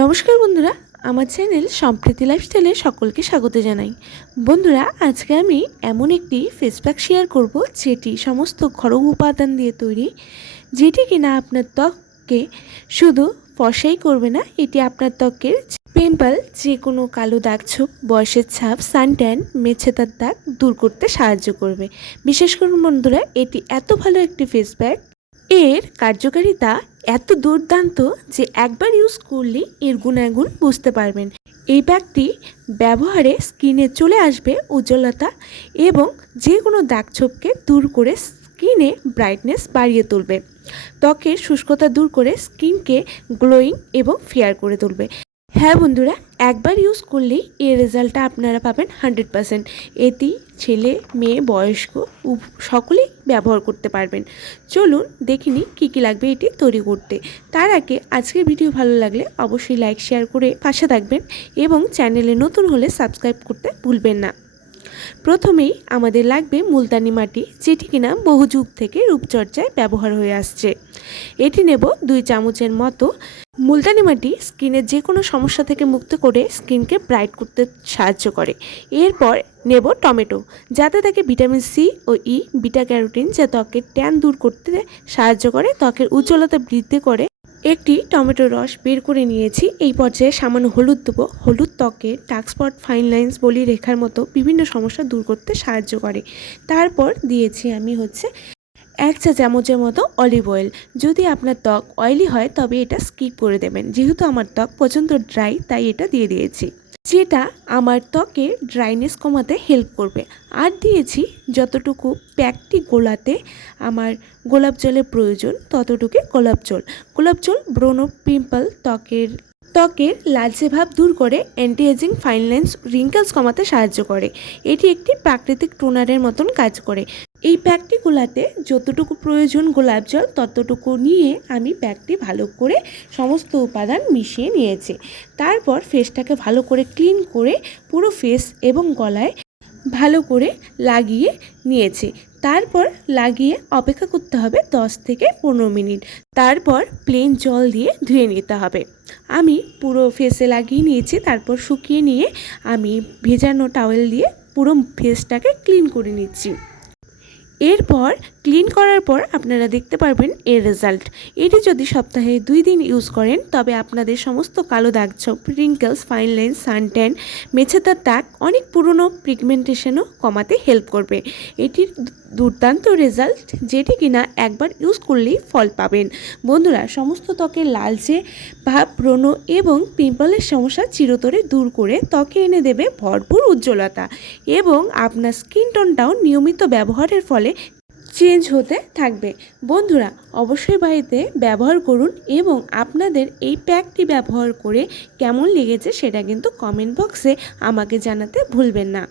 নমস্কার বন্ধুরা, আমার চ্যানেল সম্প্রীতি লাইফস্টাইলে সকলকে স্বাগত জানাই। বন্ধুরা, আজকে আমি এমন একটি ফেস প্যাক শেয়ার করব, যেটি সমস্ত ঘরোয়া উপাদান দিয়ে তৈরি, যেটি কিনা আপনার ত্বককে শুধু ফসাই করবে না, এটি আপনার ত্বকের পিম্পল যে কোনো কালো দাগ ছোপ, বয়সের ছাপ সানট্যান মেছেতার দাগ দূর করতে সাহায্য করবে। বিশেষ করে বন্ধুরা, এটি এত ভালো একটি ফেস প্যাক এর কার্যকারিতা এত দুর্দান্ত যে একবার ইউজ করলে এর গুণাগুণ বুঝতে পারবেন। এই ব্যাগটি ব্যবহারে স্কিনে চলে আসবে উজ্জ্বলতা এবং যে কোনো দাগ ছোপকে দূর করে স্কিনে ব্রাইটনেস বাড়িয়ে তুলবে। ত্বকের শুষ্কতা দূর করে স্কিনকে গ্লোয়িং এবং ফেয়ার করে তুলবে। হ্যাঁ বন্ধুরা, একবার ইউজ করলেই এর রেজাল্টটা আপনারা পাবেন হান্ড্রেড পারসেন্ট এটি ছেলে, মেয়ে, বয়স্ক সকলেই ব্যবহার করতে পারবেন। চলুন দেখিনি কী কী লাগবে এটি তৈরি করতে। তার আগে আজকের ভিডিও ভালো লাগলে অবশ্যই লাইক শেয়ার করে পাশে থাকবেন এবং চ্যানেলে নতুন হলে সাবস্ক্রাইব করতে ভুলবেন না। প্রথমেই আমাদের লাগবে মুলতানি মাটি, যেটি কিনা বহু যুগ থেকে রূপচর্চায় ব্যবহার হয়ে আসছে। এটি নেব দুই চামচের মতো মুলতানি মাটি স্কিনের যে কোনো সমস্যা থেকে মুক্ত করে স্কিনকে ব্রাইট করতে সাহায্য করে। এরপর নেব টমেটো, যাতে থাকে ভিটামিন সি ও ই বিটা ক্যারোটিন যা ত্বকের ট্যান দূর করতে সাহায্য করে, ত্বকের উজ্জ্বলতা বৃদ্ধি করে। একটি টমেটোর রস বের করে নিয়েছি। এই পর্যায়ে সামান্য হলুদ দেবো। হলুদ ত্বকে ডার্ক স্পট, ফাইন লাইন্স বলি রেখার মতো বিভিন্ন সমস্যা দূর করতে সাহায্য করে। তারপর দিয়েছি আমি হচ্ছে এক চা চামচের মতো অলিভ অয়েল যদি আপনার ত্বক অয়েলি হয়, তবে এটা স্কিপ করে দেবেন। যেহেতু আমার ত্বক প্রচণ্ড ড্রাই তাই এটা দিয়ে দিয়েছি। যেটা আমার ত্বকে ড্রাইনেস কমাতে হেল্প করবে। আর দিয়েছি যতটুকু প্যাকটি গোলাতে আমার গোলাপ জলের প্রয়োজন, ততটুকু গোলাপ জল। গোলাপ জল ব্রণ পিম্পল ত্বকের ত্বকের লালচে ভাব দূর করে anti ageing fine lines wrinkles কমাতে সাহায্য করে। এটি একটি প্রাকৃতিক টোনারের মতন কাজ করে। এই প্যাকটি গোলাতে যতটুকু প্রয়োজন গোলাপ জল, ততটুকু নিয়ে আমি প্যাকটি ভালো করে সমস্ত উপাদান মিশিয়ে নিয়েছি। তারপর ফেসটাকে ভালো করে ক্লিন করে পুরো ফেস এবং গলায় ভালো করে লাগিয়ে নিয়েছি। তারপর লাগিয়ে অপেক্ষা করতে হবে 10 থেকে পনেরো মিনিট। তারপর প্লেন জল দিয়ে ধুয়ে নিতে হবে। আমি পুরো ফেসে লাগিয়ে নিয়েছি, তারপর শুকিয়ে নিয়ে আমি ভেজানো টাওয়েল দিয়ে পুরো ফেসটাকে ক্লিন করে নিচ্ছি। এরপর ক্লিন করার পর আপনারা দেখতে পারবেন এর রেজাল্ট এটি যদি সপ্তাহে দুই দিন ইউজ করেন, তবে আপনাদের সমস্ত কালো দাগ ছোপ রিঙ্কেলস ফাইন লাইন সানট্যান মেছেতার দাগ, অনেক পুরনো পিগমেন্টেশনও কমাতে হেল্প করবে। এটির দুর্দান্ত রেজাল্ট যেটি কিনা একবার ইউজ করলেই ফল পাবেন। বন্ধুরা, সমস্ত ত্বকের লালচে ভাব ব্রণ এবং পিম্পলের সমস্যা চিরতরে দূর করে ত্বকে এনে দেবে ভরপুর উজ্জ্বলতা এবং আপনার স্কিন টোনটাও নিয়মিত ব্যবহারের ফলে চেঞ্জ হতে থাকবে। বন্ধুরা, অবশ্যই বাড়িতে ব্যবহার করুন এবং আপনাদের এই প্যাকটি ব্যবহার করে কেমন লেগেছে সেটা কিন্তু কমেন্ট বক্সে আমাকে জানাতে ভুলবেন না।